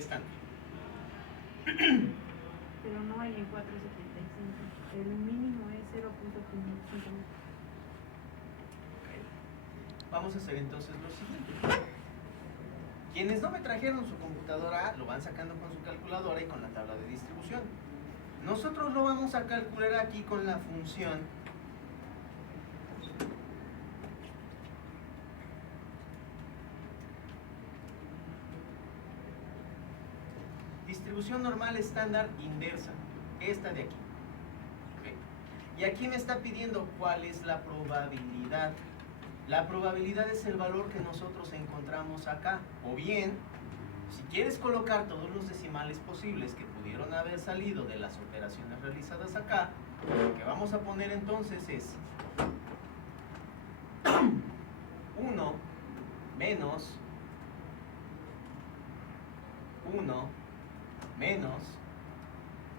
estándar. Pero no hay en 475. El mínimo es 0.5 metros. Vamos a hacer entonces lo siguiente. Quienes no me trajeron su computadora lo van sacando con su calculadora y con la tabla de distribución. Nosotros lo vamos a calcular aquí con la función distribución normal estándar inversa, esta de aquí. ¿Okay? Y aquí me está pidiendo cuál es la probabilidad. La probabilidad es el valor que nosotros encontramos acá. O bien, si quieres colocar todos los decimales posibles que pudieron haber salido de las operaciones realizadas acá, lo que vamos a poner entonces es 1 menos 1 menos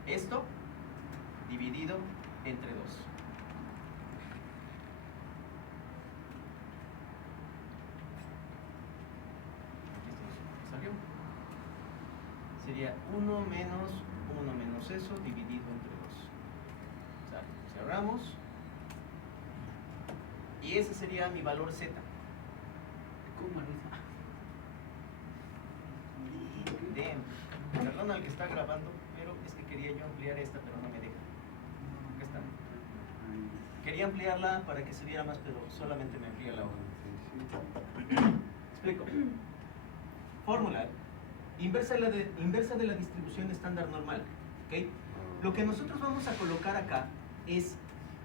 esto dividido entre 2. ¿Salió? Sería 1 menos eso dividido entre 2. ¿Sale? Cerramos. Y ese sería mi valor Z. ¿Cómo Perdón al que está grabando, pero es que quería yo ampliar esta, pero no me deja. Acá está. Quería ampliarla para que se viera más, pero solamente me amplía la hoja. Explico. Fórmula. Inversa de la distribución estándar normal. ¿Okay? Lo que nosotros vamos a colocar acá es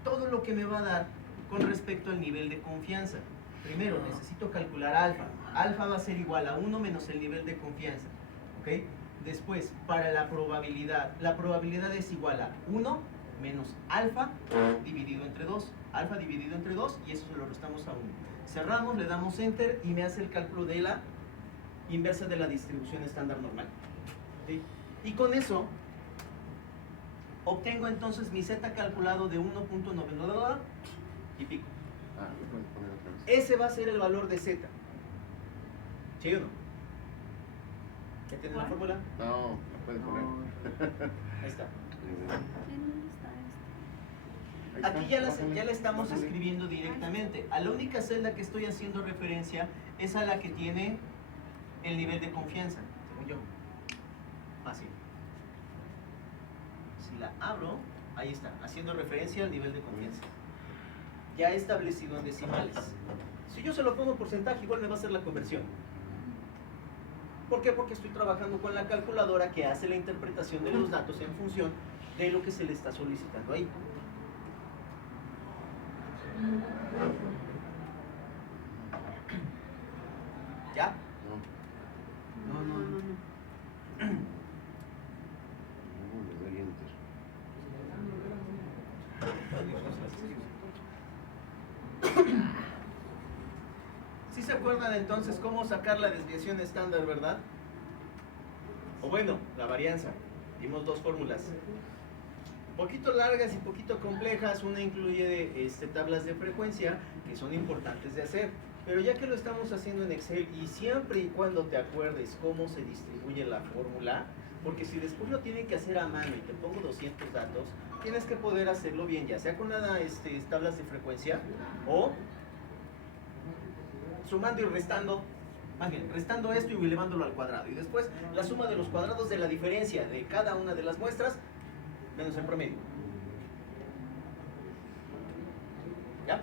todo lo que me va a dar con respecto al nivel de confianza. Primero necesito calcular alfa. Alfa va a ser igual a 1 menos el nivel de confianza. ¿Ok? Después, para la probabilidad es igual a 1 menos alfa dividido entre 2. Alfa dividido entre 2 y eso se lo restamos a 1. Cerramos, le damos enter y me hace el cálculo de la inversa de la distribución estándar normal. ¿Sí? Y con eso obtengo entonces mi Z calculado de 1.9 y pico. ¿Lo puedes poner otra vez? Ese va a ser el valor de Z. ¿Sí o no? ¿Ya tienen la fórmula? No, lo puedes poner. Ahí está. ¿En dónde está este? Ahí Aquí está, ya la estamos bájale. escribiendo directamente. A la única celda que estoy haciendo referencia es a la que tiene el nivel de confianza, según yo. Fácil. Si la abro, ahí está, haciendo referencia al nivel de confianza. Ya establecido en decimales. Si yo se lo pongo en porcentaje, igual me va a hacer la conversión. ¿Por qué? Porque estoy trabajando con la calculadora que hace la interpretación de los datos en función de lo que se le está solicitando ahí. ¿Ya? No, No. no, le doy enter. ¿Sí se acuerdan entonces cómo sacar la desviación estándar, verdad? O bueno, la varianza. Dimos dos fórmulas. Poquito largas y poquito complejas. Una incluye tablas de frecuencia que son importantes de hacer. Pero ya que lo estamos haciendo en Excel y siempre y cuando te acuerdes cómo se distribuye la fórmula, porque si después lo tienen que hacer a mano y te pongo 200 datos, tienes que poder hacerlo bien, ya sea con tablas de frecuencia o sumando y restando, más bien, restando esto y elevándolo al cuadrado. Y después la suma de los cuadrados de la diferencia de cada una de las muestras menos el promedio. ¿Ya?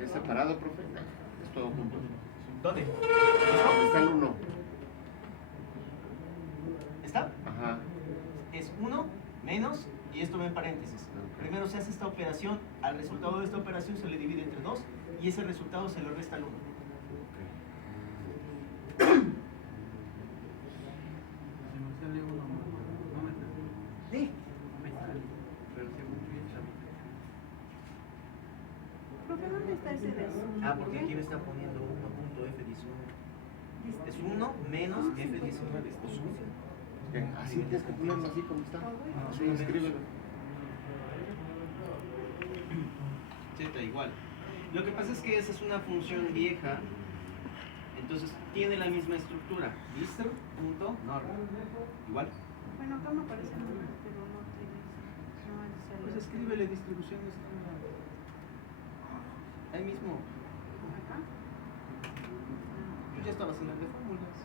¿Es separado, profe? Es todo junto. ¿Dónde? Está el 1. ¿Está? Ajá. Es 1 menos, y esto va en paréntesis. Primero se hace esta operación, al resultado de esta operación se le divide entre 2 y ese resultado se le resta al 1. Sí. Profe, ¿dónde está ese de Zoom? Ah, porque aquí me está poniendo 1.f19. Es 1 menos f19. Así tienes que ponerlo así como está. Así escríbelo. Z igual. Lo que pasa es que esa es una función vieja. Entonces tiene la misma estructura, distro.norm. Igual. Bueno, acá me aparece el número, pero no tiene. No es el. Pues escríbele distribución estándar. Ahí mismo. Acá. Tú ya estabas en el de fórmulas.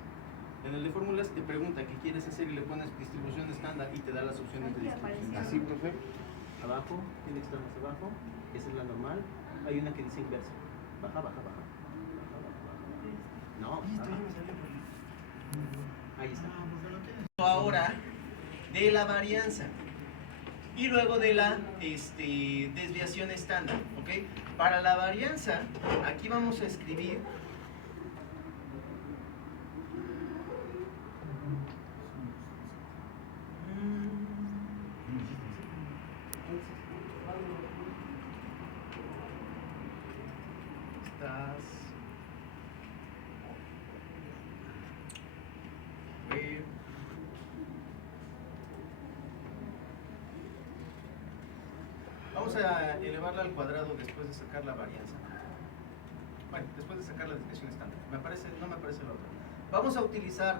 En el de fórmulas te pregunta qué quieres hacer y le pones distribución estándar y te da las opciones de Aquí distribución. apareció. Así, profe. Abajo, tiene que estar más abajo. Esa es la normal. Hay una que dice inversa. Baja, baja, baja. No, ahí está. Ahora de la varianza y luego de la desviación estándar, ¿ok? Para la varianza, aquí vamos a escribir vamos a elevarla al cuadrado después de sacar la varianza. Bueno, después de sacar la desviación estándar. No me aparece la otra. Vamos a utilizar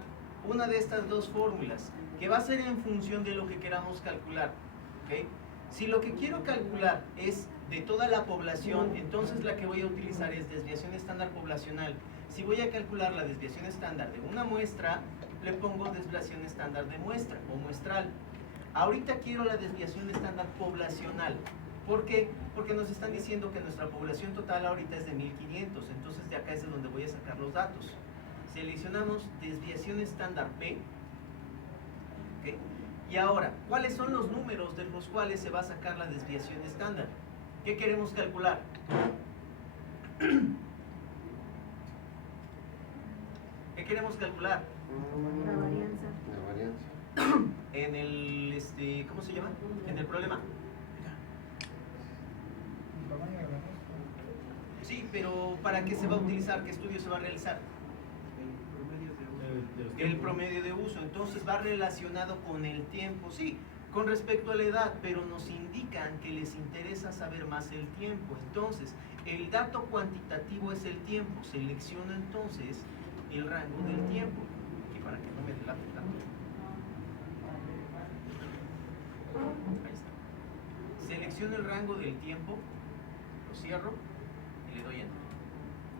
una de estas dos fórmulas que va a ser en función de lo que queramos calcular. ¿Okay? Si lo que quiero calcular es de toda la población, entonces la que voy a utilizar es desviación estándar poblacional. Si voy a calcular la desviación estándar de una muestra, le pongo desviación estándar de muestra o muestral. Ahorita quiero la desviación estándar poblacional. ¿Por qué? Porque nos están diciendo que nuestra población total ahorita es de 1500, entonces de acá es de donde voy a sacar los datos. Seleccionamos desviación estándar P. ¿Okay? Y ahora, ¿cuáles son los números de los cuales se va a sacar la desviación estándar? ¿Qué queremos calcular? ¿Qué queremos calcular? La varianza. La varianza. En el, ¿cómo se llama? En el problema. Sí, pero ¿para qué se va a utilizar? ¿Qué estudio se va a realizar? El promedio de uso. Entonces va relacionado con el tiempo, sí, con respecto a la edad, pero nos indican que les interesa saber más el tiempo. Entonces, el dato cuantitativo es el tiempo. Selecciono entonces el rango del tiempo. Y para que no me delate tanto. Ahí está. Selecciono el rango del tiempo, lo cierro y le doy enter.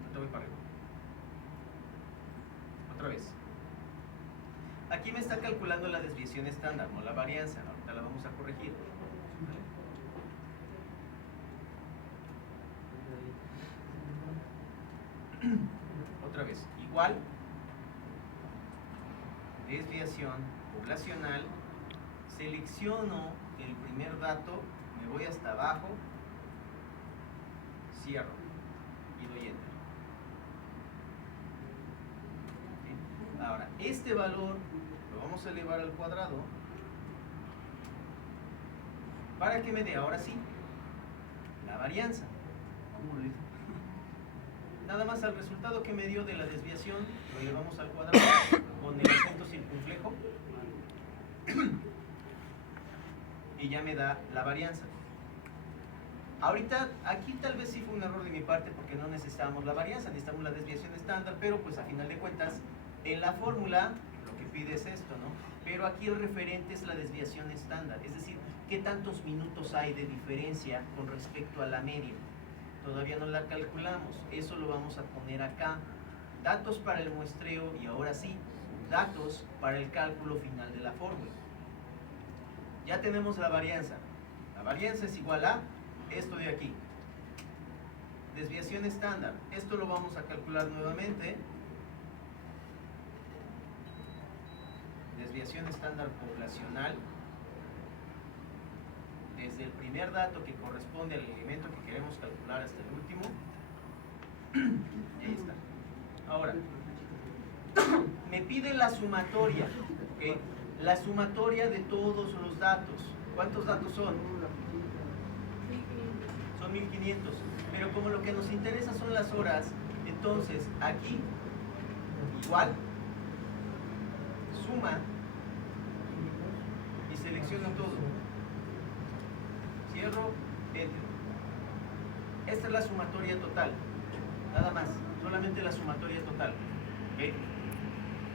Ahorita voy para arriba. Otra vez. Aquí me está calculando la desviación estándar, no la varianza. Ahorita la vamos a corregir. Otra vez. Igual. Desviación poblacional. Selecciono el primer dato, me voy hasta abajo, cierro y doy enter. ¿Sí? Ahora, este valor lo vamos a elevar al cuadrado para que me dé ahora sí la varianza. ¿Cómo lo hizo? Nada más al resultado que me dio de la desviación lo elevamos al cuadrado con el acento circunflejo y ya me da la varianza. Ahorita, aquí tal vez sí fue un error de mi parte porque no necesitábamos la varianza, necesitamos la desviación estándar, pero pues a final de cuentas, en la fórmula lo que pide es esto, ¿no? Pero aquí el referente es la desviación estándar, es decir, qué tantos minutos hay de diferencia con respecto a la media. Todavía no la calculamos, eso lo vamos a poner acá. Datos para el muestreo y ahora sí, datos para el cálculo final de la fórmula. Ya tenemos la varianza. La varianza es igual a esto de aquí. Desviación estándar. Esto lo vamos a calcular nuevamente. Desviación estándar poblacional. Desde el primer dato que corresponde al elemento que queremos calcular hasta el último. Y ahí está. Ahora, me pide la sumatoria. ¿Okay? La sumatoria de todos los datos. ¿Cuántos datos son? Son 1500. Pero como lo que nos interesa son las horas, entonces aquí, igual, suma y selecciono todo. Cierro, enter. Esta es la sumatoria total. Nada más, solamente la sumatoria total. ¿Ok?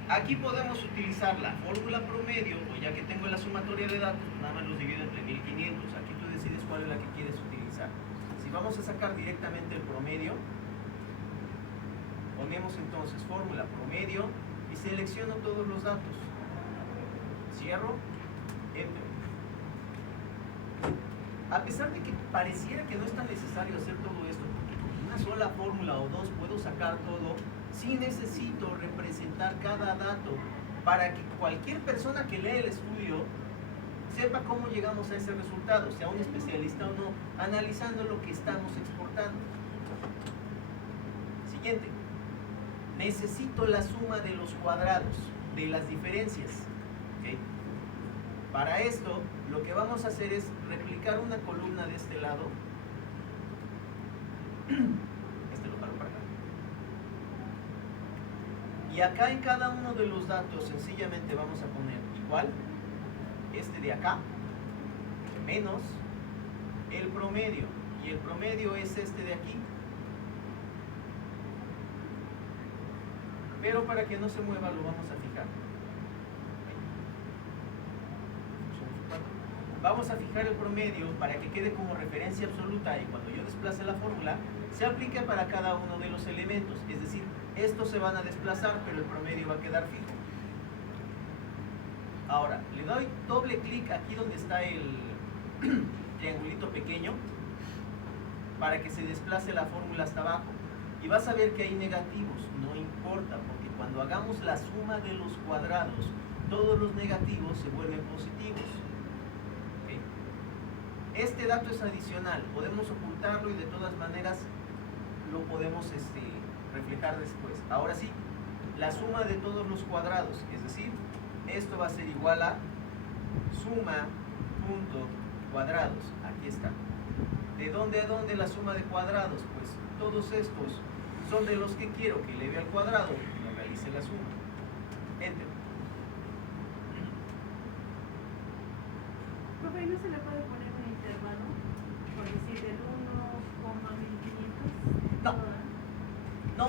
Aquí podemos utilizar la fórmula promedio, o ya que tengo la sumatoria de datos, nada más los divido entre 1500. Aquí tú decides cuál es la que quieres utilizar. Si vamos a sacar directamente el promedio, ponemos entonces fórmula promedio y selecciono todos los datos. Cierro, enter. A pesar de que pareciera que no es tan necesario hacer todo esto, porque con una sola fórmula o dos puedo sacar todo, sí necesito representar cada dato para que cualquier persona que lea el estudio sepa cómo llegamos a ese resultado, sea un especialista o no, analizando lo que estamos exportando. Siguiente. Necesito la suma de los cuadrados, de las diferencias. ¿Okay? Para esto, lo que vamos a hacer es replicar una columna de este lado. Este lo paro para acá. Y acá en cada uno de los datos, sencillamente vamos a poner igual, este de acá, menos el promedio. Y el promedio es este de aquí. Pero para que no se mueva lo vamos a fijar. Vamos a fijar el promedio para que quede como referencia absoluta y cuando yo desplace la fórmula se aplique para cada uno de los elementos. Es decir, estos se van a desplazar pero el promedio va a quedar fijo. Ahora, le doy doble clic aquí donde está el triangulito pequeño para que se desplace la fórmula hasta abajo. Y vas a ver que hay negativos, no importa, porque cuando hagamos la suma de los cuadrados, todos los negativos se vuelven positivos. ¿Okay? Este dato es adicional, podemos ocultarlo y de todas maneras lo podemos reflejar después. Ahora sí, la suma de todos los cuadrados, es decir, esto va a ser igual a suma punto cuadrados. Aquí está. ¿De dónde a dónde la suma de cuadrados? Pues todos estos son de los que quiero que eleve al cuadrado y me realice la suma. Enter. Profe, ¿no se le puede poner un intervalo? Por decir del 1,1500. No. No,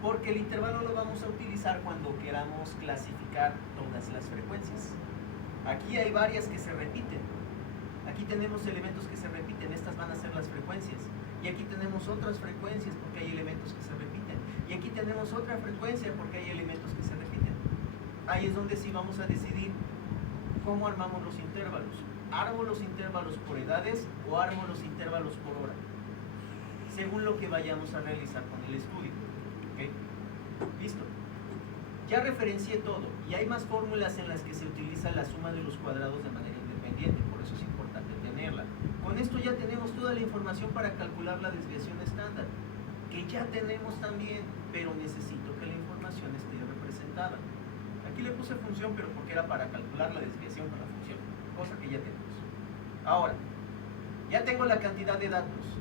porque el intervalo lo vamos a utilizar cuando queramos clasificar todas las frecuencias. Aquí hay varias que se repiten. Aquí tenemos elementos que se repiten, estas van a ser las frecuencias. Y aquí tenemos otras frecuencias porque hay elementos que se repiten. Y aquí tenemos otra frecuencia porque hay elementos que se repiten. Ahí es donde sí vamos a decidir cómo armamos los intervalos. ¿Armo los intervalos por edades o armo los intervalos por hora? Según lo que vayamos a realizar con el estudio. ¿Okay? Listo. Ya referencié todo y hay más fórmulas en las que se utiliza la suma de los cuadrados de manera independiente, por eso es importante tenerla. Con esto ya tenemos toda la información para calcular la desviación estándar, que ya tenemos también, pero necesito que la información esté representada. Aquí le puse función, pero porque era para calcular la desviación con la función, cosa que ya tenemos. Ahora, ya tengo la cantidad de datos,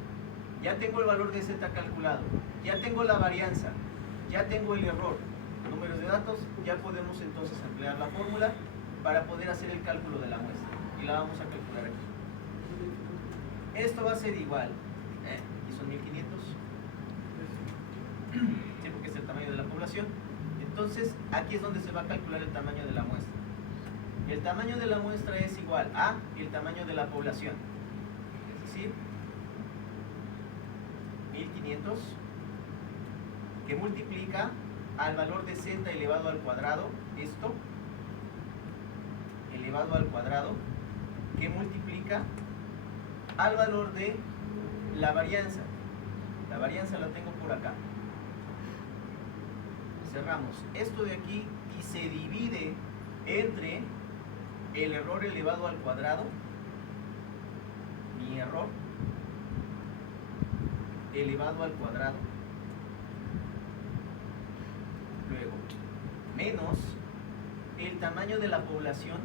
ya tengo el valor de z calculado, ya tengo la varianza, ya tengo el error, números de datos, ya podemos entonces emplear la fórmula para poder hacer el cálculo de la muestra. Y la vamos a calcular aquí. Esto va a ser igual, y son 1500, sí, porque es el tamaño de la población. Entonces, aquí es donde se va a calcular el tamaño de la muestra. El tamaño de la muestra es igual a el tamaño de la población. Es decir, 1500, que multiplica al valor de z elevado al cuadrado, esto, elevado al cuadrado, que multiplica al valor de la varianza. La varianza la tengo por acá. Cerramos esto de aquí y se divide entre el error elevado al cuadrado, mi error elevado al cuadrado, luego menos el tamaño de la población,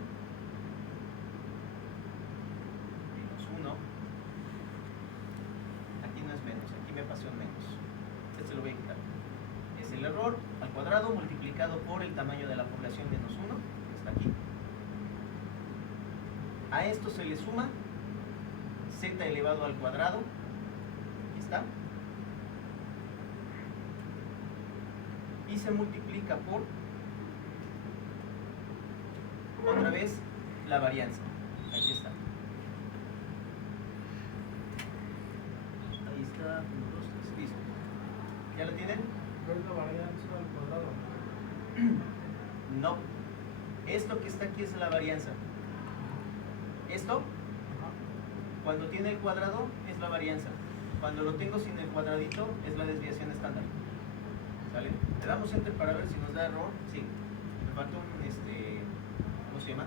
menos 1, aquí no es menos, aquí me pasó en menos, este lo voy a quitar, es el error al cuadrado multiplicado por el tamaño de la población menos 1, que está aquí. A esto se le suma z elevado al cuadrado, aquí está, y se multiplica por otra vez la varianza. Aquí está. Ahí está, 1, 2, 3, listo. ¿Ya lo tienen? ¿Cuál es la varianza al cuadrado? No. Esto que está aquí es la varianza. Esto, cuando tiene el cuadrado, es la varianza. Cuando lo tengo sin el cuadradito, es la desviación estándar. ¿Sale? Le damos enter para ver si nos da error. Sí. Me faltó un, ¿cómo se llama?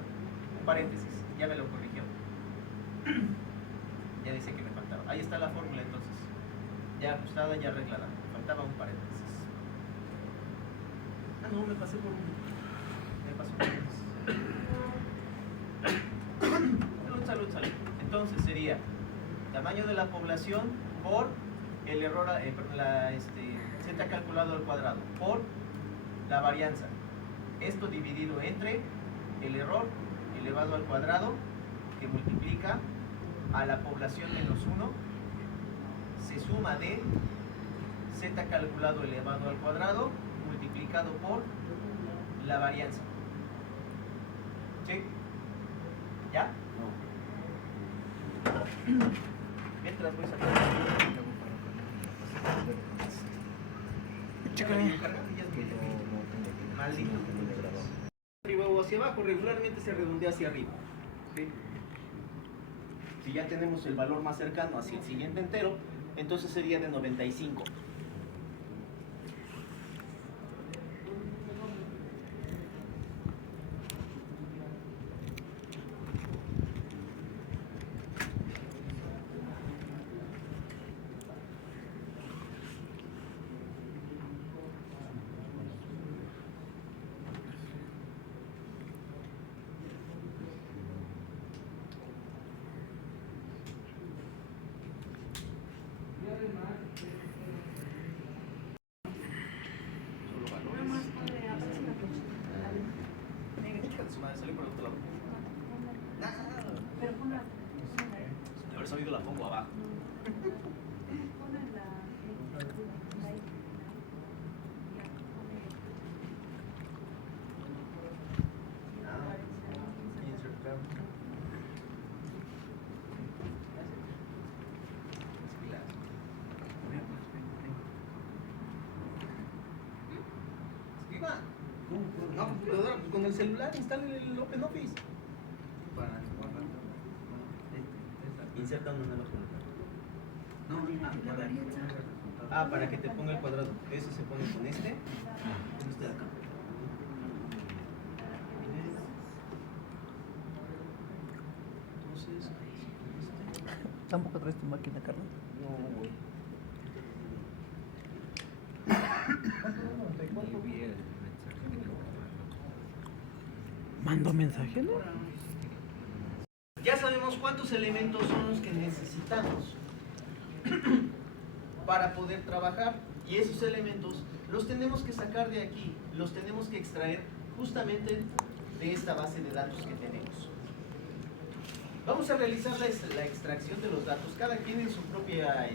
Un paréntesis. Ya me lo corrigió. Ya dice que me faltaba. Ahí está la fórmula entonces. Ya ajustada, ya arreglada. Me faltaba un paréntesis. Ah, no, me pasé por un... Me pasó por un... Salud, salud. Entonces sería tamaño de la población por el error, z calculado al cuadrado, por la varianza. Esto dividido entre el error elevado al cuadrado, que multiplica a la población menos 1, se suma de z calculado elevado al cuadrado, multiplicado por la varianza. ¿Sí? ¿Ya? Mientras voy sacando. Chécame. Maldito. Arriba o hacia abajo, regularmente se redondea hacia arriba. ¿Sí? Si ya tenemos el valor más cercano hacia el siguiente entero, entonces sería de 95. Su madre salió por el otro lado. Pero ponla. De haber sabido la pongo abajo. Escriba. No, computadora, pues con el celular instale el OpenOffice. Para guardar. Inserta una nueva columna. No, para Ah, para que te ponga el cuadrado. Ese se pone con este. Este de acá. Entonces, ahí se pone este. ¿Tampoco traes tu máquina, Carlos? No, güey. ¿Mando mensaje, no? Ya sabemos cuántos elementos son los que necesitamos para poder trabajar, y esos elementos los tenemos que sacar de aquí, los tenemos que extraer justamente de esta base de datos que tenemos. Vamos a realizar la extracción de los datos, cada quien en su propia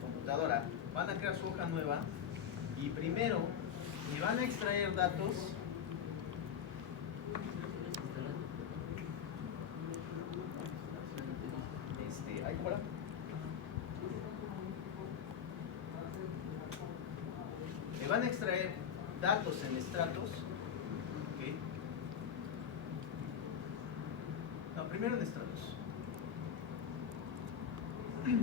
computadora. Van a crear su hoja nueva y primero me van a extraer datos. Ahí fuera. Me van a extraer datos en estratos. ¿Ok? No, primero en estratos. Sí.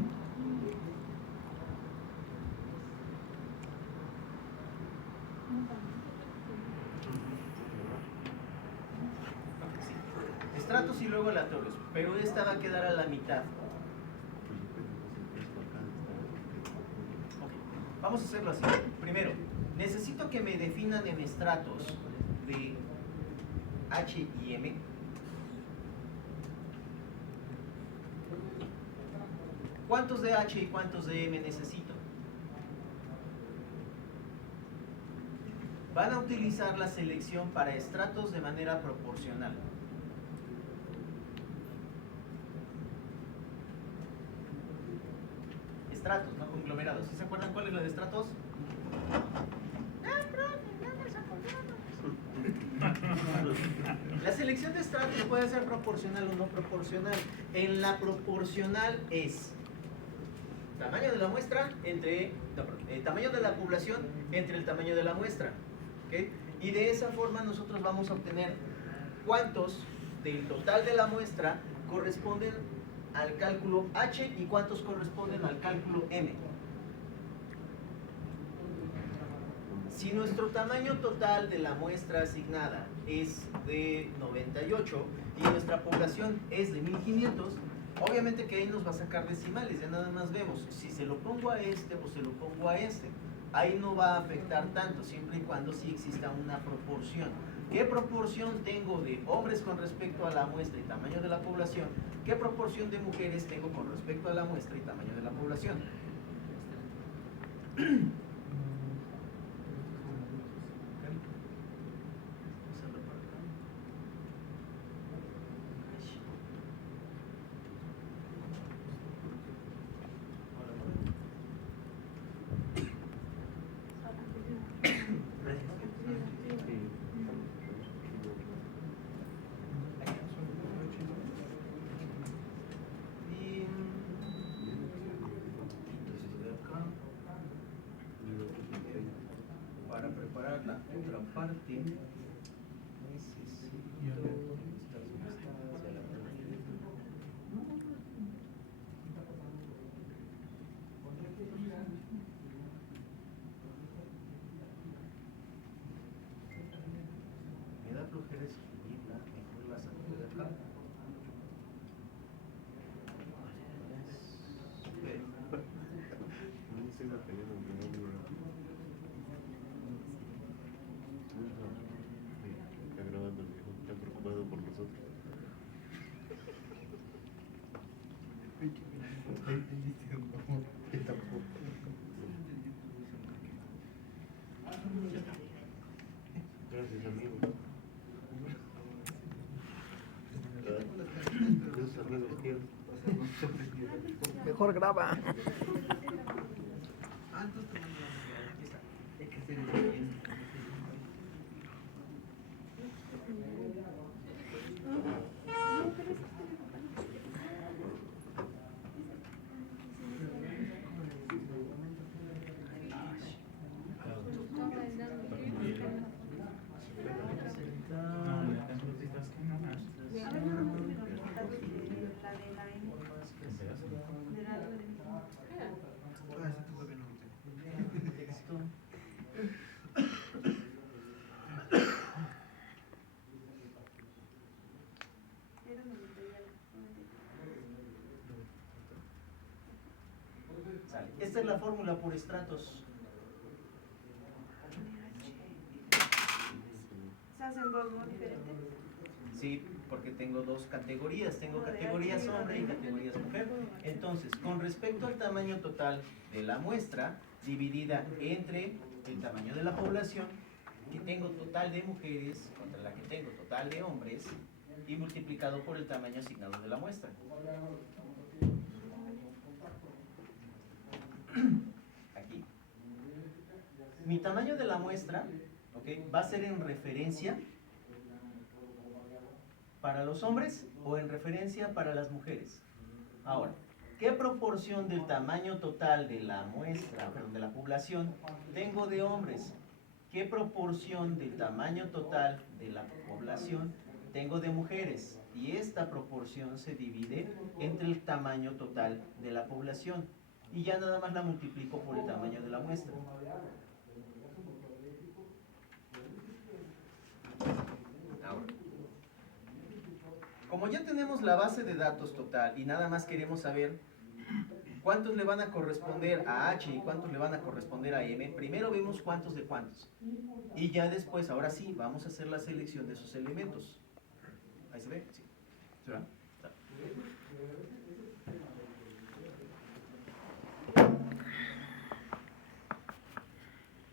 Estratos y luego aleatorios, pero esta va a quedar a la mitad. Vamos a hacerlo así. Primero, necesito que me definan en estratos de H y M. ¿Cuántos de H y cuántos de M necesito? Van a utilizar la selección para estratos de manera proporcional. Estratos, no conglomerados. ¿Sí se acuerdan cuál es la de estratos? La selección de estratos puede ser proporcional o no proporcional. En la proporcional es tamaño de la muestra entre, no, perdón, tamaño de la población entre el tamaño de la muestra. ¿Okay? Y de esa forma nosotros vamos a obtener cuántos del total de la muestra corresponden al cálculo H y cuántos corresponden al cálculo M. Si nuestro tamaño total de la muestra asignada es de 98 y nuestra población es de 1500, obviamente que ahí nos va a sacar decimales, ya nada más vemos si se lo pongo a este o se lo pongo a este. Ahí no va a afectar tanto, siempre y cuando sí exista una proporción. ¿Qué proporción tengo de hombres con respecto a la muestra y tamaño de la población? ¿Qué proporción de mujeres tengo con respecto a la muestra y tamaño de la población? Para preparar la otra parte necesito estas muestras de la me da flojera escribirla, mejor la saco de acá. Está grabando el viejo, está preocupado por nosotros. Gracias, amigo. Dios, amigo, quiero. Mejor graba. Aquí está. Hay que hacer eso bien. Texto. Sale. Esta es la fórmula por estratos. ¿Se hacen dos no diferentes? Sí, porque tengo dos categorías. Tengo categorías hombre y categorías mujer. Entonces, con respecto al tamaño total de la muestra, dividida entre el tamaño de la población, que tengo total de mujeres contra la que tengo total de hombres, y multiplicado por el tamaño asignado de la muestra. Aquí. Mi tamaño de la muestra, ¿okay?, va a ser en referencia para los hombres o en referencia para las mujeres. Ahora, ¿qué proporción del tamaño total de la muestra, perdón, de la población tengo de hombres? ¿Qué proporción del tamaño total de la población tengo de mujeres? Y esta proporción se divide entre el tamaño total de la población. Y ya nada más la multiplico por el tamaño de la muestra. Ahora, como ya tenemos la base de datos total y nada más queremos saber cuántos le van a corresponder a H y cuántos le van a corresponder a M, primero vemos cuántos de cuántos. Y ya después, ahora sí, vamos a hacer la selección de esos elementos. ¿Ahí se ve? Sí. ¿Se ve?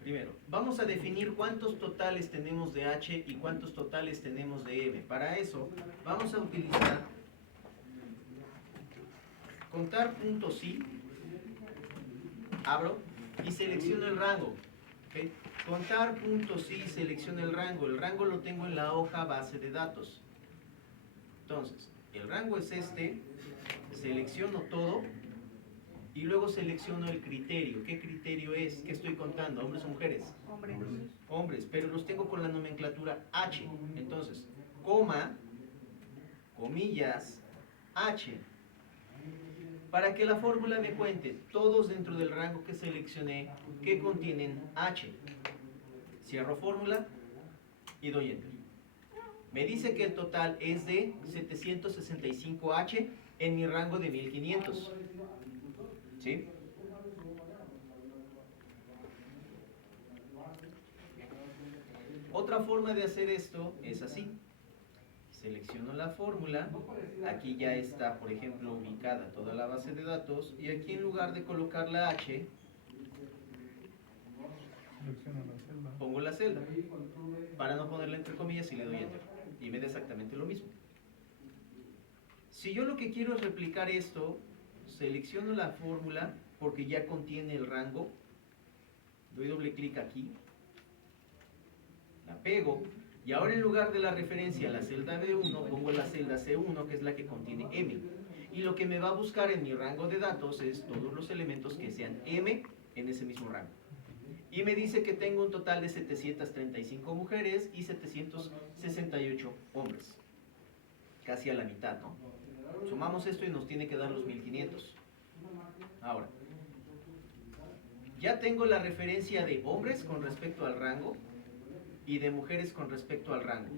Primero, vamos a definir cuántos totales tenemos de H y cuántos totales tenemos de M. Para eso, vamos a utilizar contar puntos sí, abro y selecciono el rango. ¿Okay? Contar puntos y selecciono el rango. El rango lo tengo en la hoja base de datos. Entonces, el rango es este. Selecciono todo. Y luego selecciono el criterio. ¿Qué criterio es? ¿Qué estoy contando? ¿Hombres o mujeres? Hombre. Hombres, pero los tengo con la nomenclatura H. Entonces, coma, comillas, H. Para que la fórmula me cuente todos dentro del rango que seleccioné que contienen H. Cierro fórmula y doy Enter. Me dice que el total es de 765H en mi rango de 1500. ¿Sí? Otra forma de hacer esto es así. Selecciono la fórmula, aquí ya está, por ejemplo, ubicada toda la base de datos, y aquí en lugar de colocar la H, Selecciona la celda. pongo la celda, para no ponerla entre comillas y le doy Enter, y me da exactamente lo mismo. Si yo lo que quiero es replicar esto, selecciono la fórmula, porque ya contiene el rango, doy doble clic aquí, la pego, y ahora en lugar de la referencia a la celda B1, pongo la celda C1, que es la que contiene M. Y lo que me va a buscar en mi rango de datos es todos los elementos que sean M en ese mismo rango. Y me dice que tengo un total de 735 mujeres y 768 hombres. Casi a la mitad, ¿no? Sumamos esto y nos tiene que dar los 1500. Ahora, ya tengo la referencia de hombres con respecto al rango y de mujeres con respecto al rango.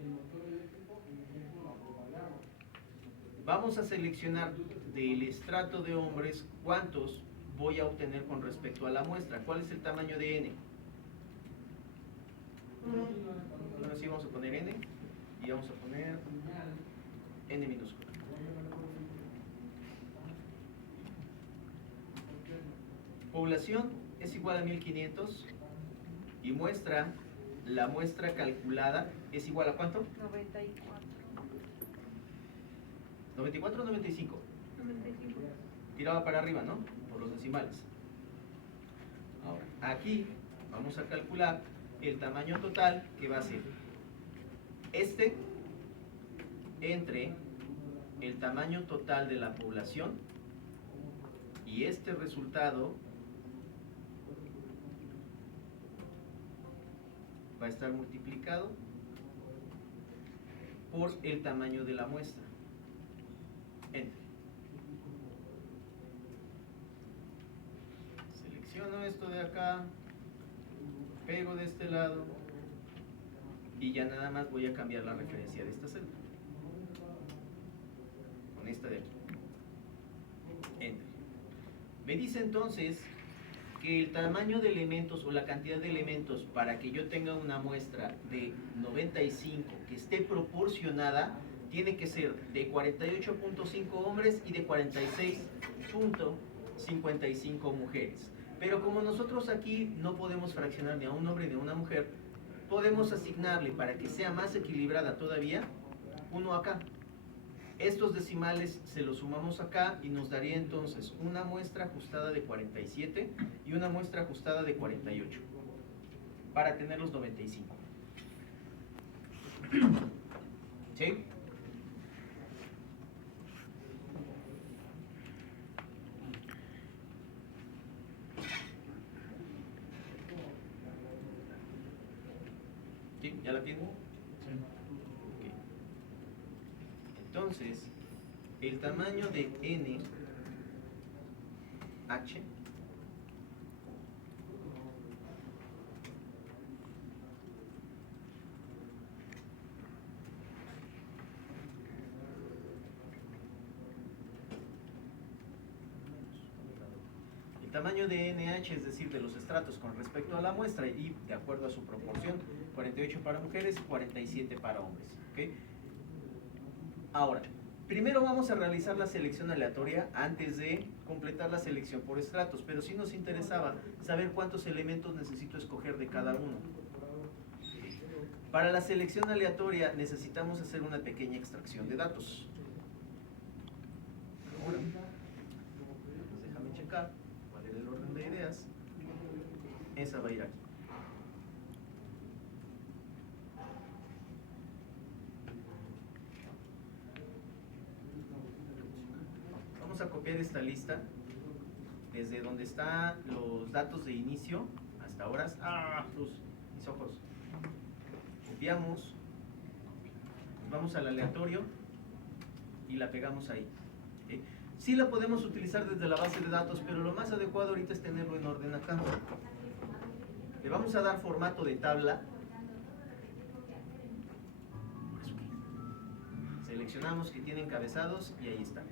Vamos a seleccionar del estrato de hombres cuántos voy a obtener con respecto a la muestra. ¿Cuál es el tamaño de N? Ahora sí vamos a poner N y vamos a poner N minúscula. Población es igual a 1500 y muestra, la muestra calculada es igual a ¿cuánto? 94. 94 o 95. 95. Tiraba para arriba, ¿no? Por los decimales. Ahora, aquí vamos a calcular el tamaño total que va a ser este entre el tamaño total de la población y este resultado va a estar multiplicado por el tamaño de la muestra. Enter. Selecciono esto de acá, pego de este lado y ya nada más voy a cambiar la referencia de esta celda con esta de aquí. Enter. Me dice entonces que el tamaño de elementos o la cantidad de elementos para que yo tenga una muestra de 95 que esté proporcionada tiene que ser de 48.5 hombres y de 46.55 mujeres. Pero como nosotros aquí no podemos fraccionar ni a un hombre ni a una mujer, podemos asignarle, para que sea más equilibrada todavía, uno acá. Estos decimales se los sumamos acá y nos daría entonces una muestra ajustada de 47 y una muestra ajustada de 48 para tener los 95. ¿Sí? ¿Sí? ¿Ya la tienen? Ok. Entonces, el tamaño de N H el tamaño de NH, es decir, de los estratos con respecto a la muestra y de acuerdo a su proporción, 48 para mujeres y 47 para hombres. ¿Okay? Ahora, primero vamos a realizar la selección aleatoria antes de completar la selección por estratos, pero sí nos interesaba saber cuántos elementos necesito escoger de cada uno. Para la selección aleatoria necesitamos hacer una pequeña extracción de datos. Ahora, pues déjame checar cuál era el orden de ideas. Esa va a ir aquí. Vamos a copiar esta lista desde donde están los datos de inicio hasta horas. Mis ojos. Copiamos, nos vamos al aleatorio y la pegamos ahí. ¿Okay? Sí la podemos utilizar desde la base de datos, pero lo más adecuado ahorita es tenerlo en orden acá. Le vamos a dar formato de tabla. Seleccionamos que tiene encabezados y ahí está.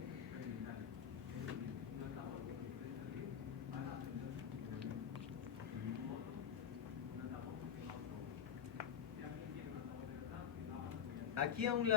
Aquí a un lado